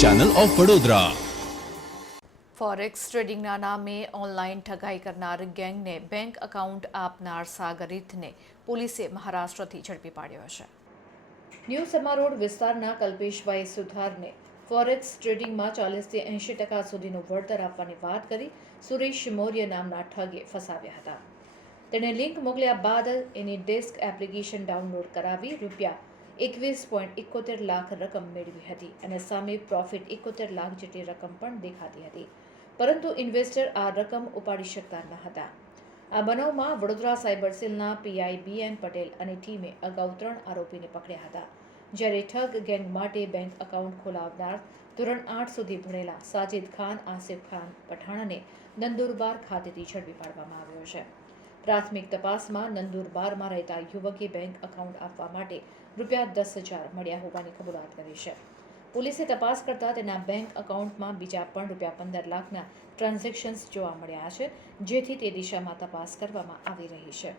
Channel of Vadodara forex ટ્રેડિંગના નામે online ઠગાઈ કરનાર ગેંગને બેંક એકાઉન્ટ આપનાર સાગરીતને પોલીસે મહારાષ્ટ્રથી ઝડપી પાડ્યો છે. ન્યૂ સમા રોડ વિસ્તારના કલ્પેશભાઈ સુથારને ફોરેક્સ ટ્રેડિંગમાં ચાલીસથી એંશી ટકા સુધીનું વળતર આપવાની વાત કરી સુરેશ મૌર્ય નામના ઠગે ફસાવ્યા હતા. તેણે લિંક મોકલ્યા બાદ એની ડેસ્ક એપ્લિકેશન ડાઉનલોડ કરાવી રૂપિયા એકવીસ પોઈન્ટ એકોતેર લાખ રકમ મેળવી હતી અને સામે પ્રોફિટ એકોતેર લાખ જેટલી રકમ પણ દેખાતી હતી. પરંતુ ઇન્વેસ્ટર આ રકમ ઉપાડી શકતા ન હતા. આ બનાવમાં વડોદરા સાયબર સેલના પીઆઈ બી એન પટેલ અને ટીમે અગાઉ ત્રણ આરોપીને પકડ્યા હતા. જ્યારે ઠગ ગેંગ માટે બેંક એકાઉન્ટ ખોલાવનાર ધોરણ આઠ સુધી ભણેલા સાજિદ ખાન, આસિફ ખાન પઠાણને નંદુરબાર ખાતેથી ઝડપી પાડવામાં આવ્યો છે. પ્રાથમિક તપાસમાં નંદુરબારમાં રહેતા યુવકે બેંક એકાઉન્ટ આપવા માટે રૂપિયા દસ હજાર મળ્યા હોવાની કબૂલાત કરી છે પોલીસે તપાસ કરતા તેના બેંક એકાઉન્ટમાં બીજા પણ રૂપિયા પંદર લાખના ટ્રાન્ઝેક્શન્સ જોવા મળ્યા છે જેથી તે દિશામાં તપાસ કરવામાં આવી રહી છે